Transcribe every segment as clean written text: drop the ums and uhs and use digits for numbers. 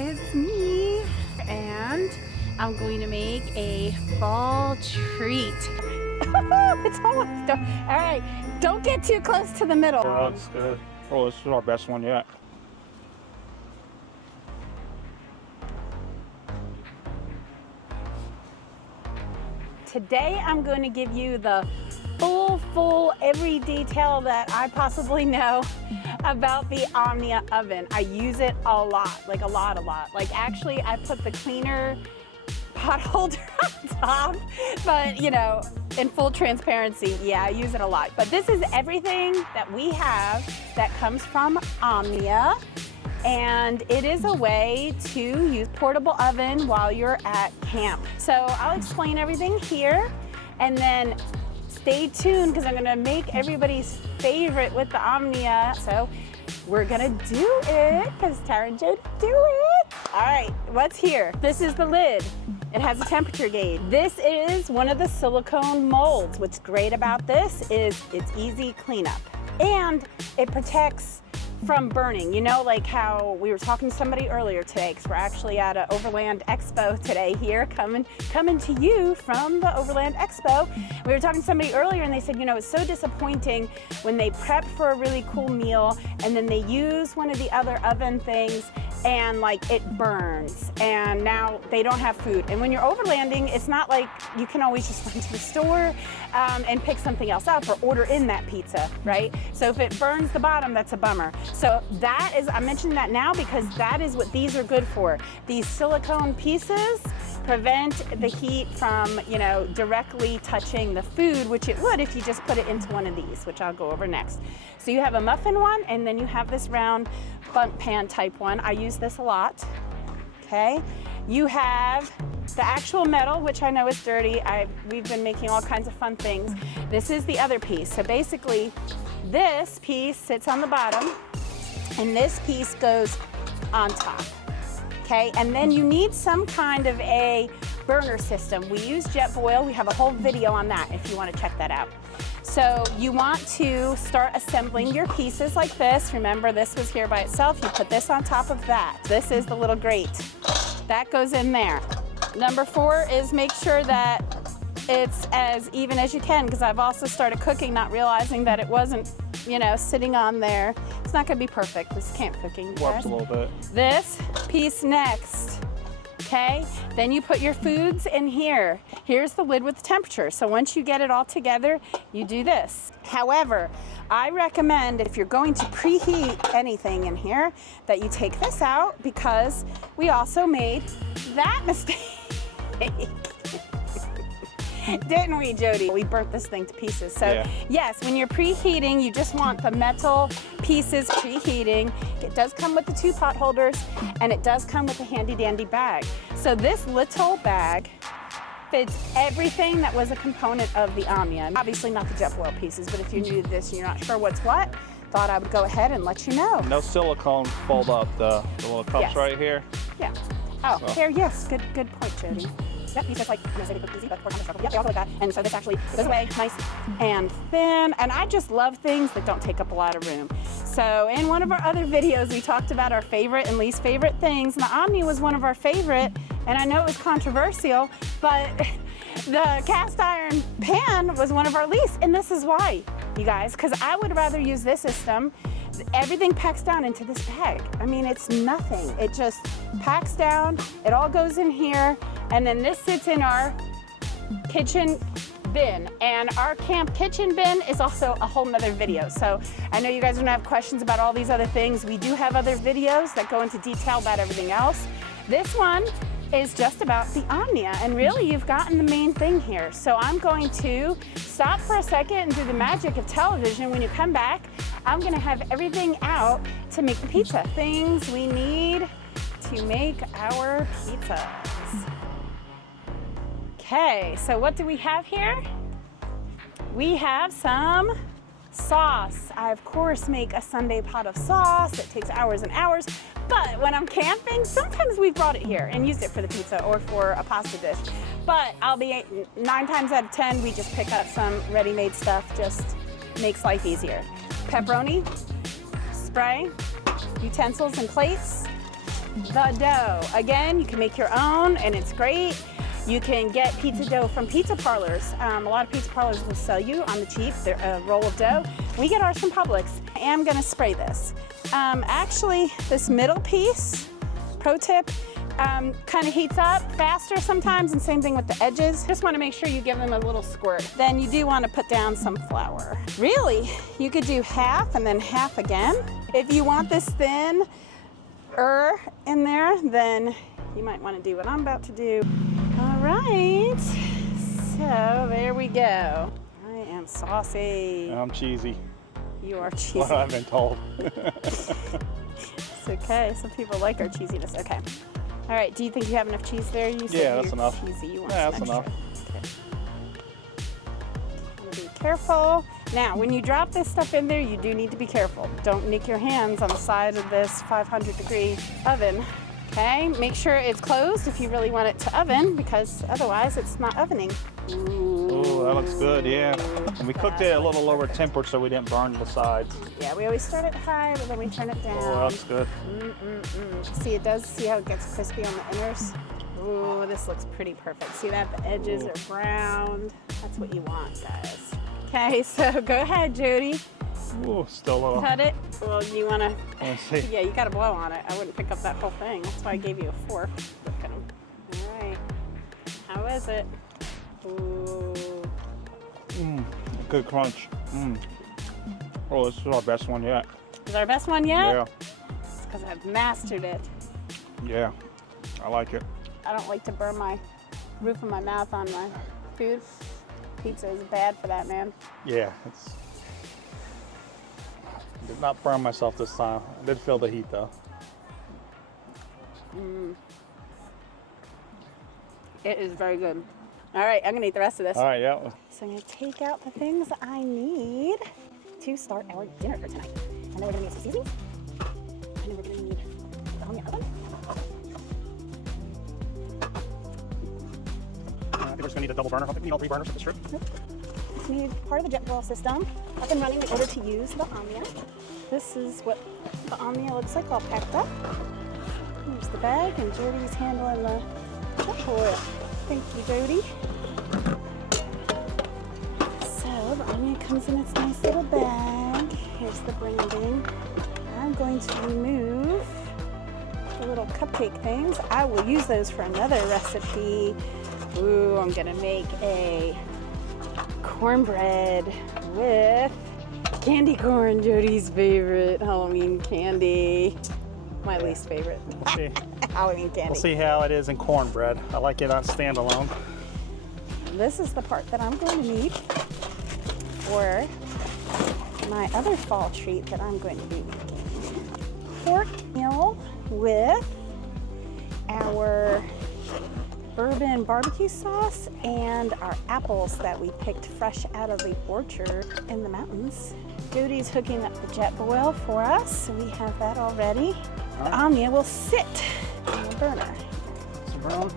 it's me, and I'm going to make a fall treat. It's almost done. All right, don't get too close to the middle. Oh, that's good. Oh, this is our best one yet. Today I'm going to give you the full every detail that I possibly know about the Omnia oven. I use it a lot, like a lot. Like actually I put the cleaner pot holder on top, but you know, in full transparency, yeah, I use it a lot. But this is everything that we have that comes from Omnia. And it is a way to use portable oven while you're at camp. So I'll explain everything here, and then stay tuned because I'm gonna make everybody's favorite with the Omnia. So we're gonna do it because Tara and Jody do it. All right, what's here? This is the lid. It has a temperature gauge. This is one of the silicone molds. What's great about this is it's easy cleanup and it protects from burning. You know, like how we were talking to somebody earlier today, because we're actually at an Overland Expo today here, coming to you from the Overland Expo. We were talking to somebody earlier and they said, you know, it's so disappointing when they prep for a really cool meal and then they use one of the other oven things and like it burns and now they don't have food. And when you're overlanding, it's not like you can always just run to the store and pick something else up or order in that pizza, right? So if it burns the bottom, that's a bummer. So that is, I'm mentioning that now because that is what these are good for. These silicone pieces prevent the heat from, you know, directly touching the food, which it would if you just put it into one of these, which I'll go over next. So you have a muffin one, and then you have this round bunk pan type one. I use this a lot, okay? You have the actual metal, which I know is dirty. We've been making all kinds of fun things. This is the other piece. So basically, this piece sits on the bottom, and this piece goes on top. Okay, and then you need some kind of a burner system. We use JetBoil. We have a whole video on that if you want to check that out. So you want to start assembling your pieces like this. Remember, this was here by itself. You put this on top of that. This is the little grate. That goes in there. Number 4 is make sure that it's as even as you can, because I've also started cooking not realizing that it wasn't, you know, sitting on there. It's not gonna be perfect. This is camp cooking, you guys. Warps a little bit. This piece next, okay? Then you put your foods in here. Here's the lid with the temperature. So once you get it all together, you do this. However, I recommend if you're going to preheat anything in here that you take this out because we also made that mistake. Didn't we, Jody? We burnt this thing to pieces. So yeah. Yes, when you're preheating, you just want the metal pieces preheating. It does come with the 2 pot holders and it does come with a handy dandy bag. So this little bag fits everything that was a component of the Omnia. Obviously not the JetBoil pieces, but if you're new to this and you're not sure what's what, thought I would go ahead and let you know. No silicone fold up the little cups right here. Yeah. Oh, so. Here, yes. Good point, Jody. Yep, these just like, I'm gonna say they look easy, but for yep, they all go like that. And so this actually goes away nice and thin. And I just love things that don't take up a lot of room. So in one of our other videos, we talked about our favorite and least favorite things. And the Omni was one of our favorite. And I know it was controversial, but the cast iron pan was one of our least. And this is why, you guys, because I would rather use this system. Everything packs down into this bag. I mean, it's nothing. It just packs down. It all goes in here. And then this sits in our kitchen bin. And our camp kitchen bin is also a whole nother video. So I know you guys are gonna have questions about all these other things. We do have other videos that go into detail about everything else. This one is just about the Omnia. And really, you've gotten the main thing here. So I'm going to stop for a second and do the magic of television. When you come back, I'm gonna have everything out to make the pizza. Things we need to make our pizzas. Okay, so what do we have here? We have some sauce. I, of course, make a Sunday pot of sauce. It takes hours and hours, but when I'm camping, sometimes we've brought it here and used it for the pizza or for a pasta dish. But I'll be 9 times out of 10, we just pick up some ready-made stuff, just makes life easier. Pepperoni, spray, utensils and plates. the dough. Again, you can make your own and it's great. You can get pizza dough from pizza parlors. A lot of pizza parlors will sell you on the cheap a roll of dough. We get ours from Publix. I am gonna spray this. Actually, this middle piece, pro tip, kind of heats up faster sometimes, and same thing with the edges. Just want to make sure you give them a little squirt. Then you do want to put down some flour. Really, you could do half and then half again. If you want this thin in there, then you might want to do what I'm about to do. All right, so there we go. I am saucy. I'm cheesy. You are cheesy. What I've been told. It's okay, some people like our cheesiness. Okay. All right, do you think you have enough cheese there? You said Yeah, that's enough. Cheesy. You want Yeah, some that's extra. enough. Okay. Be careful. Now, when you drop this stuff in there, you do need to be careful. Don't nick your hands on the side of this 500-degree oven. Okay, make sure it's closed if you really want it to oven, because otherwise it's not ovening. Ooh, that looks good, yeah. And we cooked it at a little lower temperature so we didn't burn the sides. Yeah, we always start it high, but then we turn it down. Oh, that's good. See, it does, see how it gets crispy on the inners? Ooh, this looks pretty perfect. See that? The edges are browned. That's what you want, guys. Okay, so go ahead, Jody. Ooh, still a little. Cut it. Well, you want to, Let's see. yeah, you got to blow on it. I wouldn't pick up that whole thing. That's why I gave you a fork. Look at 'em. All right. How is it? Ooh. Good crunch. Oh, this is our best one yet. Is our best one yet? Yeah. It's because I've mastered it. Yeah, I like it. I don't like to burn my roof of my mouth on my food. Pizza is bad for that, man. Yeah, it's. Did not burn myself this time. I did feel the heat though. It is very good. All right, I'm gonna eat the rest of this. All right, yeah. So I'm gonna take out the things I need to start our dinner for tonight. And then we're gonna need some seasonings. And then we're gonna need the Omnia Oven. I think we're just gonna need a double burner. I think we need all 3 burners for this trip. Just need part of the jet boil system up and running in order to use the Omnia. This is what the Omnia looks like all packed up. Here's the bag, and Jody's handling the jet boil. Thank you, Jody. So the Omnia comes in its nice little bag. Here's the branding. I'm going to remove the little cupcake things. I will use those for another recipe. Ooh, I'm gonna make a cornbread with candy corn, Jody's favorite Halloween candy. My least favorite. We'll see. Halloween candy. We'll see how it is in cornbread. I like it on standalone. This is the part that I'm going to need for my other fall treat that I'm going to be making. Pork meal with our bourbon barbecue sauce and our apples that we picked fresh out of the orchard in the mountains. Jody's hooking up the jet boil for us, so we have that all ready. The Omnia will sit in the burner. Some brown. All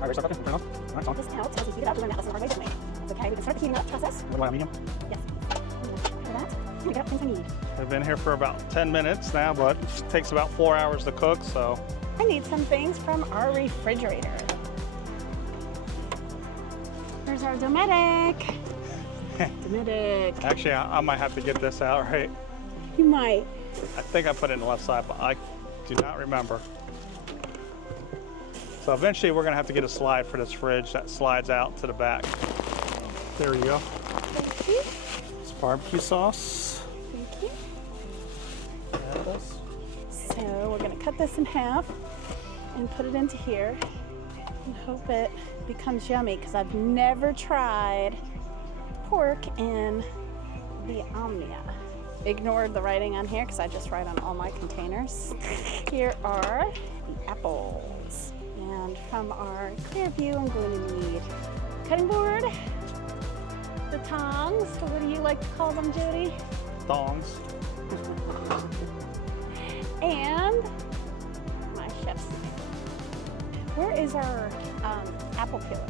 right, start cooking. All right, This helps as we heat it up. We're going to have this in the hard way, don't we? It's okay. We can start the heating up process. What do I medium? Yes. For that, I'm going to get up things I need. I've been here for about 10 minutes now, but it takes about 4 hours to cook, so. I need some things from our refrigerator. Here's our Dometic. Dometic. Actually, I might have to get this out, right? You might. I think I put it in the left side, but I do not remember. So eventually we're gonna have to get a slide for this fridge that slides out to the back. There you go. Thank you. It's barbecue sauce. Thank you. Apples. So we're going to cut this in half and put it into here and hope it becomes yummy, because I've never tried pork in the Omnia. Ignored the writing on here because I just write on all my containers. Here are the apples. And from our clear view, I'm going to need cutting board, the tongs. What do you like to call them, Jody? Thongs. And my chef's knife. Where is our apple peeler?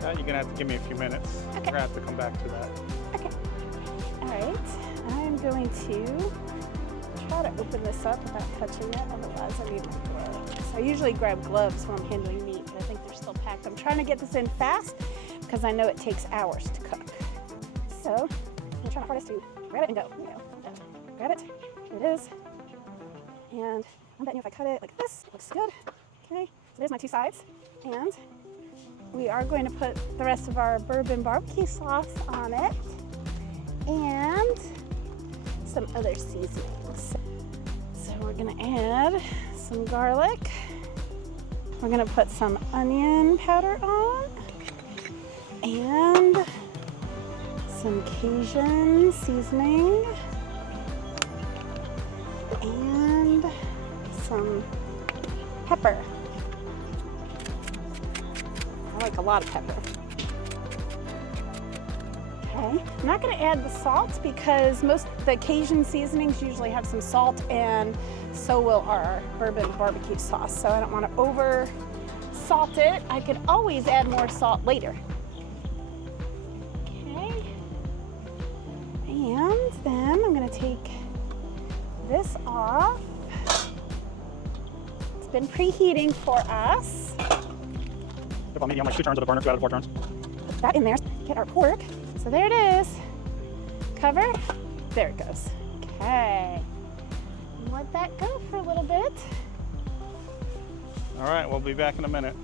Now you're gonna have to give me a few minutes. Okay. We're gonna have to come back to that. Okay. All right. I'm going to how to open this up without touching it, otherwise I need my gloves. I usually grab gloves when I'm handling meat, but I think they're still packed. I'm trying to get this in fast because I know it takes hours to cook. So I'm trying my hardest to grab it and go. Grab it. Here it is. And I'm betting if I cut it like this, it looks good. Okay, so there's my two sides. And we are going to put the rest of our bourbon barbecue sauce on it and some other seasonings. So we're gonna add some garlic. We're gonna put some onion powder on and some Cajun seasoning and some pepper. I like a lot of pepper. Okay, I'm not going to add the salt because most the Cajun seasonings usually have some salt, and so will our bourbon barbecue sauce. So I don't want to over salt it. I could always add more salt later. Okay, and then I'm going to take this off. It's been preheating for us. If I'm medium, like 2 turns of the burner, 2 out of 4 turns. Put that in there, get our pork. So there it is. Cover, there it goes. Okay, let that go for a little bit. All right, we'll be back in a minute.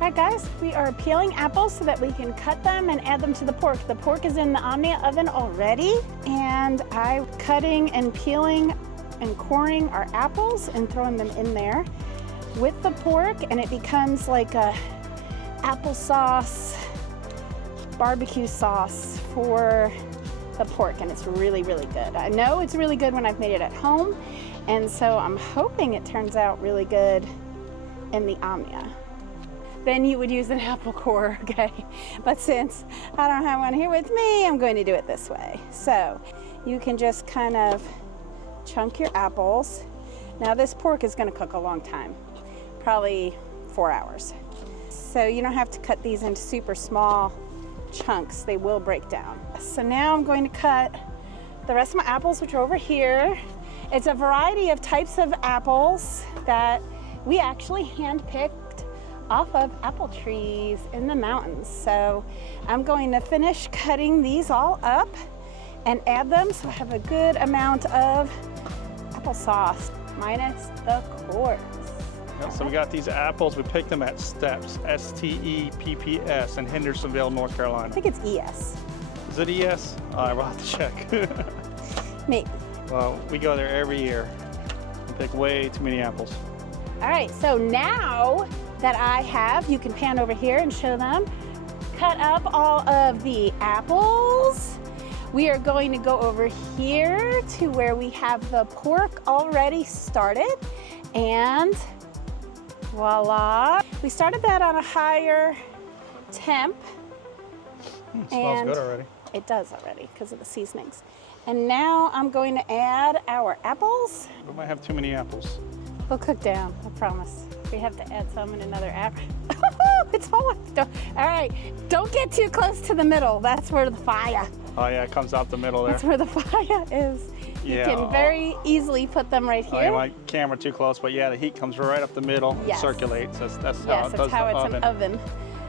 All right guys, we are peeling apples so that we can cut them and add them to the pork. The pork is in the Omnia oven already, and I'm cutting and peeling and coring our apples and throwing them in there with the pork, and it becomes like a applesauce barbecue sauce for the pork, and it's really, really good. I know it's really good when I've made it at home, and so I'm hoping it turns out really good in the Omnia. Then you would use an apple core, okay? But since I don't have one here with me, I'm going to do it this way. So you can just kind of chunk your apples. Now this pork is gonna cook a long time, probably 4 hours. So you don't have to cut these into super small chunks. They will break down. So now I'm going to cut the rest of my apples, which are over here. It's a variety of types of apples that we actually hand-picked off of apple trees in the mountains. So I'm going to finish cutting these all up and add them so I have a good amount of applesauce minus the cores. Yep, so we got these apples. We picked them at Steps, S-T-E-P-P-S, in Hendersonville, North Carolina. I think it's ES. Is it ES? All right, we'll have to check. Maybe. Well, we go there every year and pick way too many apples. All right, so now that I have, you can pan over here and show them, cut up all of the apples. We are going to go over here to where we have the pork already started, and voila. We started that on a higher temp. It smells good already. It does already because of the seasonings. And now I'm going to add our apples. We might have too many apples. They'll cook down, I promise. We have to add some in another apple. It's all right, don't get too close to the middle. That's where the fire. Oh yeah, it comes out the middle there. That's where the fire is. Yeah. You can very easily put them right here. Oh, my camera too close, but yeah, the heat comes right up the middle, Yes. circulates. That's how Yes, it that's does how the it's oven. an oven.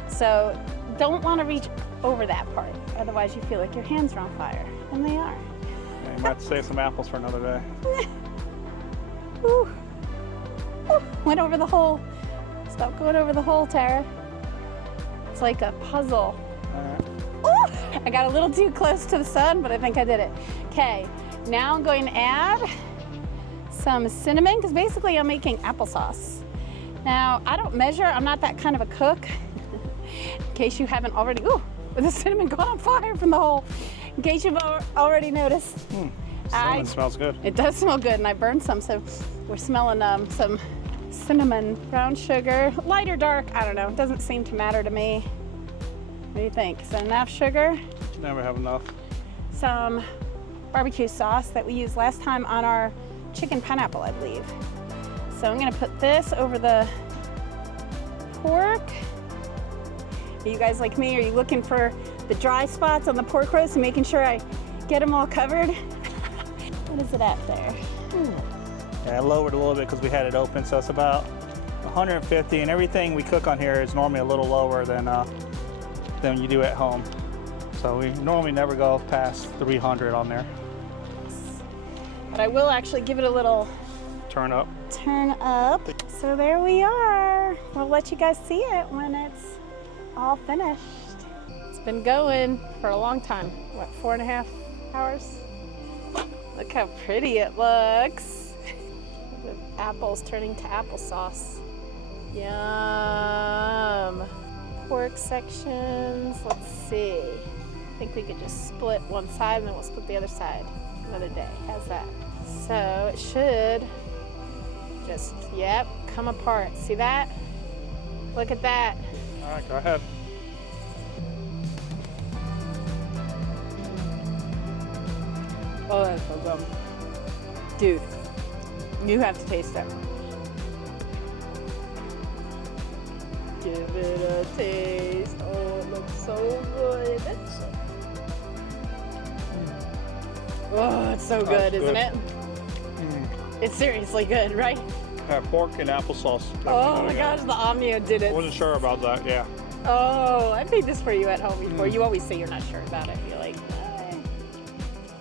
So don't want to reach over that part. Otherwise you feel like your hands are on fire. And they are. Yeah, you might have to save some apples for another day. Ooh. Ooh. Went over the hole. Stop going over the hole, Tara. It's like a puzzle. All right. Ooh. I got a little too close to the sun, but I think I did it. Okay, now I'm going to add some cinnamon, because basically I'm making applesauce. Now, I don't measure. I'm not that kind of a cook. In case you haven't already, ooh, the cinnamon got on fire from the hole. In case you've already noticed. Cinnamon smells good. It does smell good, and I burned some, so we're smelling some cinnamon, brown sugar, light or dark, I don't know. It doesn't seem to matter to me. What do you think? Is that enough sugar? Never have enough. Some barbecue sauce that we used last time on our chicken pineapple, I believe. So I'm gonna put this over the pork. Are you guys like me? Are you looking for the dry spots on the pork roast and making sure I get them all covered? What is it at there? Yeah, I lowered a little bit because we had it open, so it's about 150, and everything we cook on here is normally a little lower than you do at home. So we normally never go past 300 on there. But I will actually give it a little Turn up. So there we are. We'll let you guys see it when it's all finished. It's been going for a long time. What, 4.5 hours? Look how pretty it looks. The apples turning to applesauce. Yum. Pork sections. Let's see. I think we could just split one side and then we'll split the other side another day. How's that? So it should just, yep, come apart. See that? Look at that. All right, go ahead. Oh, that's so good. Dude, you have to taste it. Give it a taste. Oh, it looks so good. Oh, it's so good, isn't it? It's seriously good, right? Pork and applesauce. Oh my gosh, the Omnia did it. I wasn't sure about that, yeah. Oh, I made this for you at home before. You always say you're not sure about it. You're like,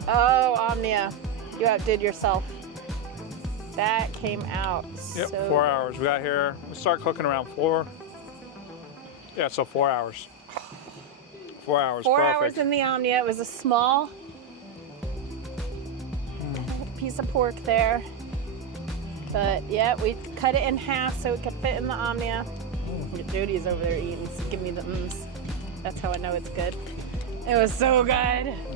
oh, Omnia, you outdid yourself. That came out. Yep, so 4 hours. We got here, we start cooking around 4. Yeah, so 4 hours. 4 hours, 4 perfect. hours in the Omnia. It was a small piece of pork there. But yeah, we cut it in half so it could fit in the Omnia. Jody's over there eating, so give me the mms. That's how I know it's good. It was so good.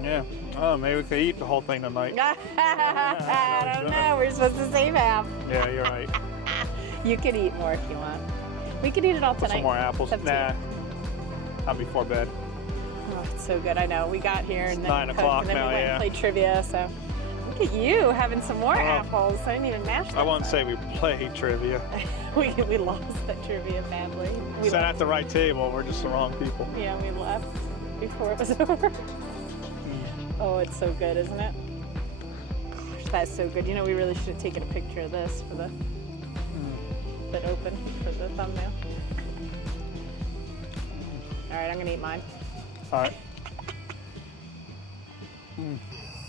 Yeah. Oh, maybe we could eat the whole thing tonight. I don't know. We're supposed to save half. Yeah, you're right. You could eat more if you want. We could eat it all tonight. Some more apples. Nah. Not before bed. Oh, it's so good. I know. We got here and then 9 o'clock and then now, we went yeah. and played trivia. So look at you having some more apples. I didn't even mash them. I wouldn't say we played trivia. we lost that trivia badly. We Sat at the right table. We're just the wrong people. Yeah, we left before it was over. Oh, it's so good, isn't it? Gosh, that's so good. You know, we really should have taken a picture of this for the that open for the thumbnail. All right, I'm gonna eat mine. All right.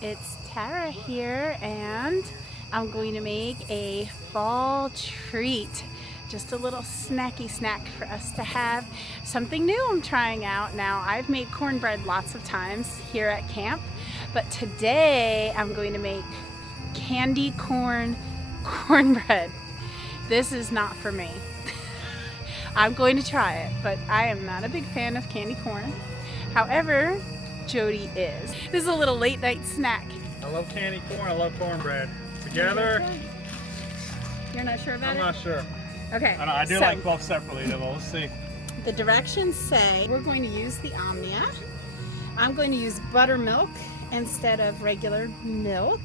It's Tara here, and I'm going to make a fall treat. Just a little snacky snack for us to have. Something new I'm trying out. Now, I've made cornbread lots of times here at camp, but today I'm going to make candy cornbread. This is not for me. I'm going to try it, but I am not a big fan of candy corn. However, Jody is. This is a little late night snack. I love candy corn. I love cornbread. Together? You're not sure about I'm it? not sure. Okay. I do so, like both separately, though. We'll see. The directions say we're going to use the Omnia. I'm going to use buttermilk instead of regular milk.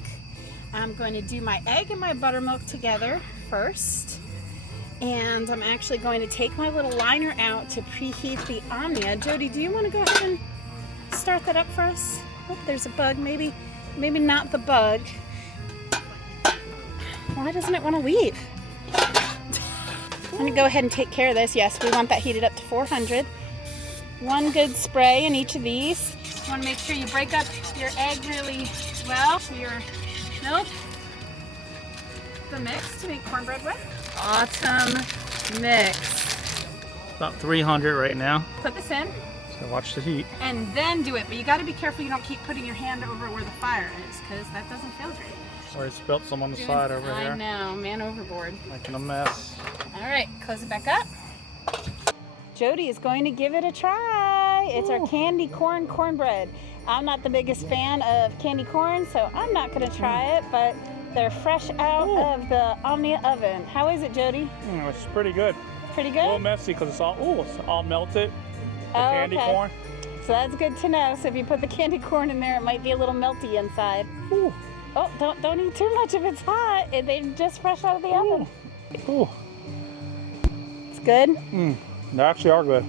I'm going to do my egg and my buttermilk together first. And I'm actually going to take my little liner out to preheat the Omnia. Jody, do you want to go ahead and start that up for us? Oh, there's a bug. Maybe not the bug. Why doesn't it want to leave? I'm going to go ahead and take care of this. Yes, we want that heated up to 400. One good spray in each of these. You want to make sure you break up your egg really well. Your milk. The mix to make cornbread with. Awesome mix. About 300 right now. Put this in. So watch the heat. And then do it. But you got to be careful you don't keep putting your hand over where the fire is, because that doesn't feel great. Already spilt some on the side over here. I know, man overboard. Making a mess. All right, close it back up. Jody is going to give it a try. It's our candy cornbread. I'm not the biggest fan of candy corn, so I'm not going to try it, but they're fresh out of the Omnia Oven. How is it, Jody? It's pretty good. Pretty good? A little messy because it's all melted. The candy corn. So that's good to know. So if you put the candy corn in there, it might be a little melty inside. Ooh. Oh, don't eat too much if it's hot. They're just fresh out of the oven. Ooh. It's good? They actually are good.